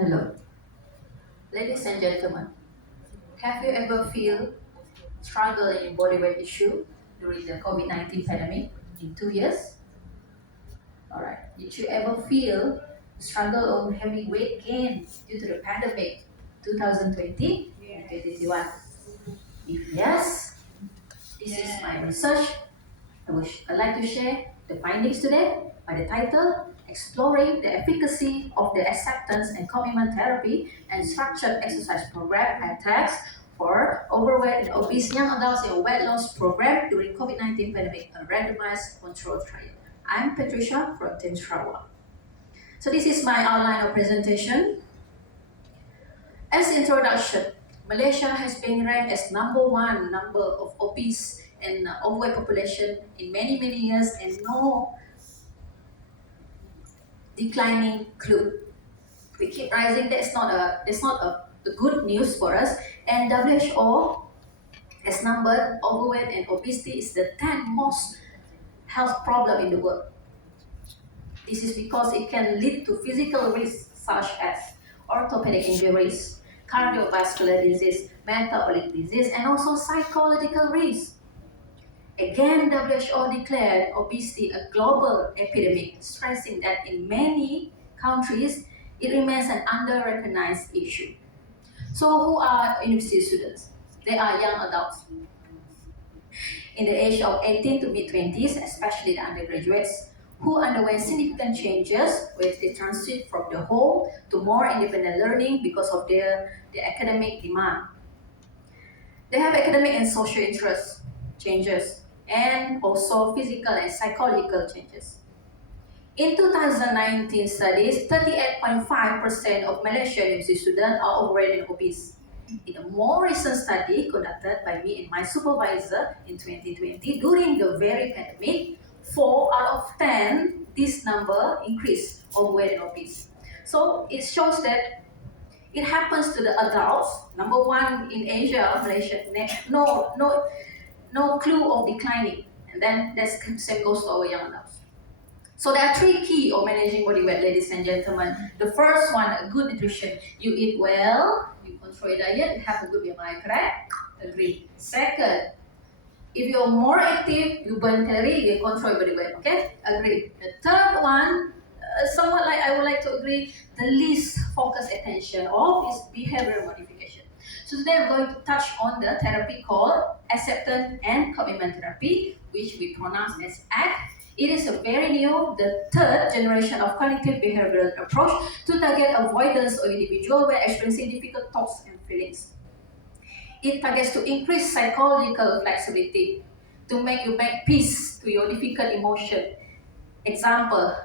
Hello, ladies and gentlemen. Have you ever feel struggle in body weight issue during the COVID-19 pandemic in 2 years? Alright. Did you ever feel struggle of having weight gain due to the pandemic 2020 and 2021? If yes, this is my research. I'd like to share the findings today by the title Exploring the Efficacy of the Acceptance and Commitment Therapy and Structured Exercise Program (ATEX) for overweight and obese young adults in a weight loss program during COVID-19 pandemic, a randomized controlled trial. I'm Patricia from Team Sarawak. So this is my outline of presentation. As introduction, Malaysia has been ranked as number one number of obese and overweight population in many years, and no declining clue. We keep rising. That's not a good news for us. And WHO has numbered overweight and obesity is the 10th most health problem in the world. This is because it can lead to physical risks such as orthopedic injuries, cardiovascular disease, metabolic disease, and also psychological risks. Again, WHO declared obesity a global epidemic, stressing that in many countries, it remains an under-recognized issue. So who are university students? They are young adults in the age of 18 to mid-20s, especially the undergraduates, who underwent significant changes with the transit from the home to more independent learning because of their academic demand. They have academic and social interest changes, and also physical and psychological changes. In 2019 studies, 38.5% of Malaysian university students are overweight and obese. In a more recent study conducted by me and my supervisor in 2020, during the very pandemic, 4 out of 10, this number increased, overweight and obese. So it shows that it happens to the adults. Number one in Asia, Malaysia, no clue of declining. And then the same goes to our young adults. So there are 3 keys of managing body weight, ladies and gentlemen. The first one, a good nutrition. You eat well, you control your diet, you have a good BMI, correct? Agree. Second, if you're more active, you burn calories, you control your body weight, okay? Agree. The third one, somewhat like I would like to agree, the least focused attention of is behavioral modification. So today I'm going to touch on the therapy called acceptance and commitment therapy, which we pronounce as ACT. It is a very new, the third generation of cognitive behavioral approach to target avoidance of individual when experiencing difficult thoughts and feelings. It targets to increase psychological flexibility, to make you make peace to your difficult emotion. Example,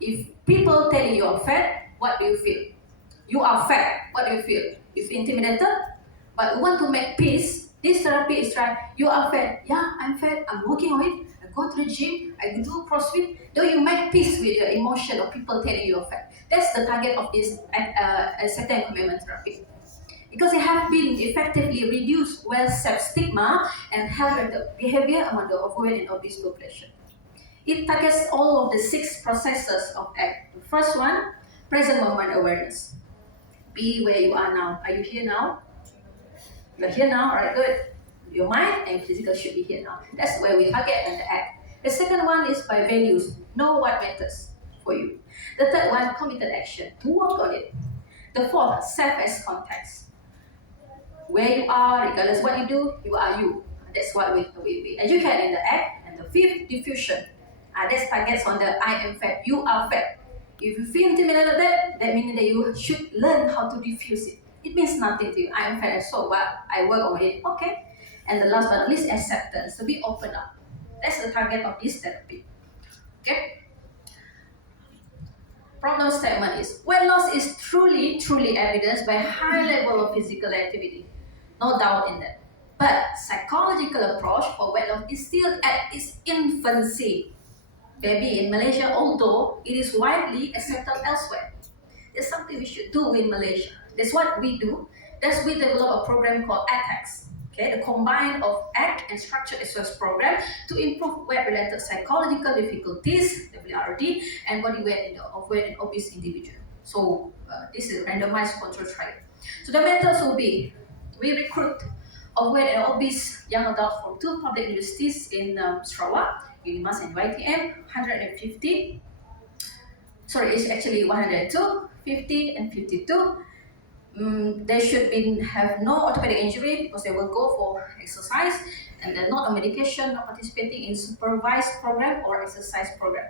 if people tell you are fat, what do you feel? You are fat, what do you feel? You feel intimidated? But you want to make peace. This therapy is right. You are fat. Yeah, I'm fat. I'm working on it. I go to the gym. I do CrossFit. Though you make peace with your emotion of people telling you are fat. That's the target of this acceptance commitment therapy. Because it has been effectively reduced well self-stigma and health behavior among the overweight and obese population. It targets all of the 6 processes of ACT. The first one, present moment awareness. Be where you are now. Are you here now? You're here now, alright, good. Your mind and physical should be here now. That's where we target and the ACT. The second one is by values. Know what matters for you. The third one, committed action. To work on it. The fourth, self as context. Where you are, regardless what you do, you are you. That's what we educate in the ACT. And the fifth, diffusion. That targets on the I am fat, you are fat. If you feel intimidated, that means that you should learn how to diffuse it. It means nothing to you. I am fat, so what? I work on it. Okay. And the last but not least, acceptance. So be open up. That's the target of this therapy. Okay. Problem statement is, weight loss is truly evidenced by high level of physical activity. No doubt in that. But psychological approach for weight loss is still at its infancy. Maybe in Malaysia, although it is widely accepted elsewhere. There's something we should do in Malaysia. That's what we do. That's we develop a program called ATEX. Okay, the combine of ACT and structured exercise program to improve weight-related psychological difficulties, WRD, and body weight in the overweight and obese individual. So this is randomized control trial. So the methods will be, we recruit overweight and obese young adults from 2 public universities in Sarawak, Unimas and YTM, 150. Sorry, it's actually 102, 50 and 52. They should have no orthopedic injury because they will go for exercise, and they're not on medication, not participating in supervised program or exercise program.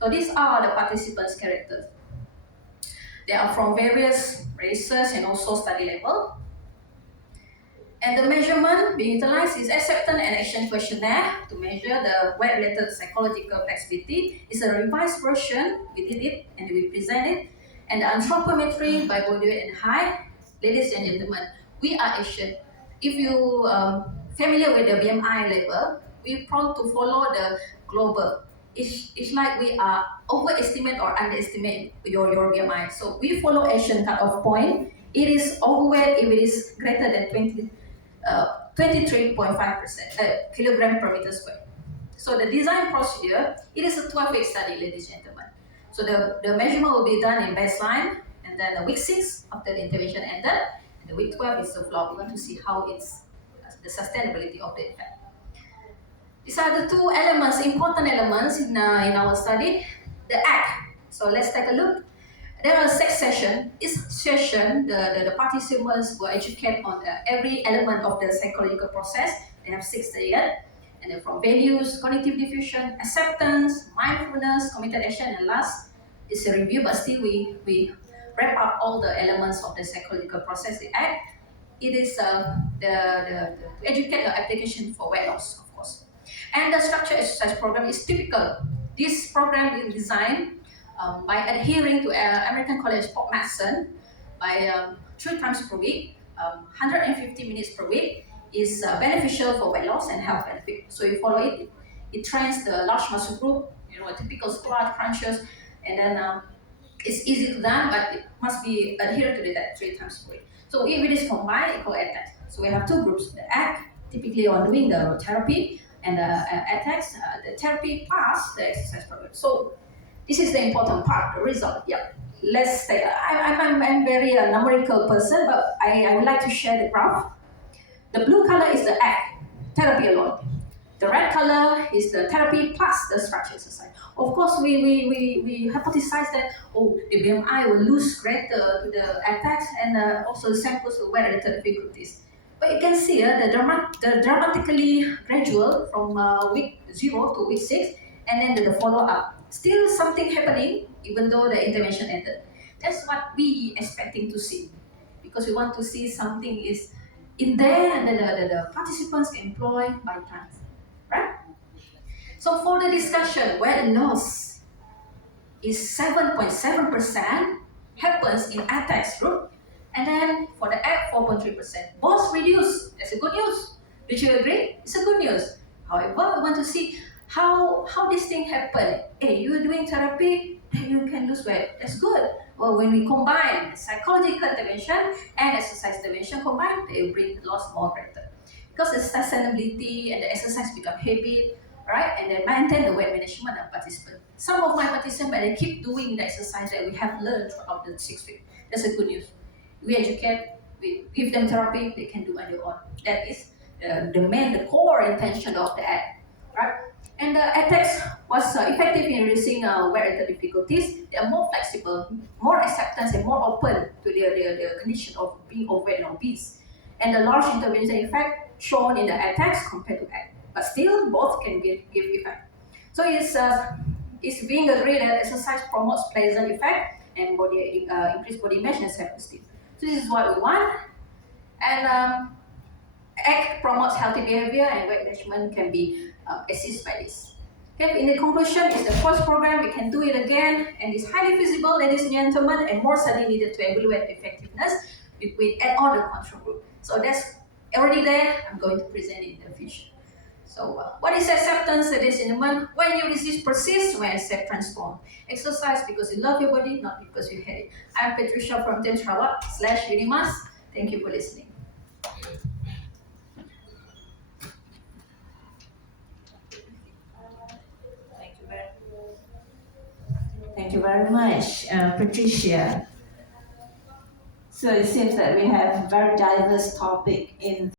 So these are the participants' characters. They are from various races and also study level. And the measurement being utilized is acceptance and action questionnaire to measure the weight-related psychological flexibility. It's a revised version. We did it and we present it. And the anthropometry by body weight and height. Ladies and gentlemen, we are Asian. If you familiar with the BMI level, we prone to follow the global. It's like we are overestimate or underestimate your BMI. So we follow Asian cutoff point. It is overweight if it is greater than 23.5% kilogram per meter square. So the design procedure, it is a 12-week study, ladies and gentlemen. So the measurement will be done in baseline, and then week 6 after the intervention ended, and the week 12 is the follow-up. We want to see how it's the sustainability of the effect. These are the 2 elements, important elements in our study. The act. So let's take a look. There are 6 sessions. Each session, the participants will educate on every element of the psychological process. They have 6 there. And then from values, cognitive diffusion, acceptance, mindfulness, committed action, and last is a review, but still we wrap up all the elements of the psychological process. The act, it is to educate the application for weight loss, of course. And the structured exercise program is typical. This program is designed by adhering to American College of Medicine by 3 times per week, 150 minutes per week is beneficial for weight loss and health benefit. So you follow it. It trains the large muscle group, a typical squat, crunches, and then it's easy to done, but it must be adhered to that 3 times per week. So if it is combined, it called ATEX. So we have 2 groups. The ACT, typically on doing the therapy, and the ATEX, the therapy plus the exercise program. So this is the important part, the result. Yeah. Let's say I'm very numerical person, but I would like to share the graph. The blue color is the ACT, therapy alone. The red color is the therapy plus the structured exercise. Of course, we hypothesize that the BMI will lose greater to the attacks and also the samples will weight-related difficulties. But you can see the dramatically gradual from week 0 to week 6, and then the follow-up. Still something happening even though the intervention ended. That's what we expecting to see, because we want to see something is in there and the participants employ by time, right? So for the discussion, weight loss is 7.7% happens in ATEX group, and then for the ACT 4.3%. Both reduce. That's a good news. Did you agree? It's a good news. However, we want to see how this thing happen. Hey, you're doing therapy, then you can lose weight. That's good. Well, when we combine psychological intervention and exercise intervention combined, they bring loss more greater. Because the sustainability and the exercise become habit, right? And then maintain the weight management of participants. Some of my participants, they keep doing the exercise that we have learned throughout the 6 weeks. That's a good news. We educate, we give them therapy, they can do on their own. That is the core intention of the act, right? And the ATEX was effective in reducing weight-related difficulties. They are more flexible, more acceptance, and more open to the condition of being overweight and obese. And the large intervention effect shown in the ATEX compared to ACT. But still, both can give effect. So it's being agreed that exercise promotes pleasant effect and increased body mass and self-esteem. So this is what we want. And ACT promotes healthy behavior, and weight management can be assisted by this. Okay, in the conclusion, it's the first program, we can do it again, and it's highly feasible, ladies and gentlemen, and more study needed to evaluate effectiveness with add-on the control group. So that's already there, I'm going to present it in the future. So what is acceptance, ladies and gentlemen? When you resist persist, when accept transform. Exercise because you love your body, not because you hate it. I'm Patricia from Tim Sarawak /Unimas. Thank you for listening. Thank you very much, Patricia. So it seems that we have very diverse topic in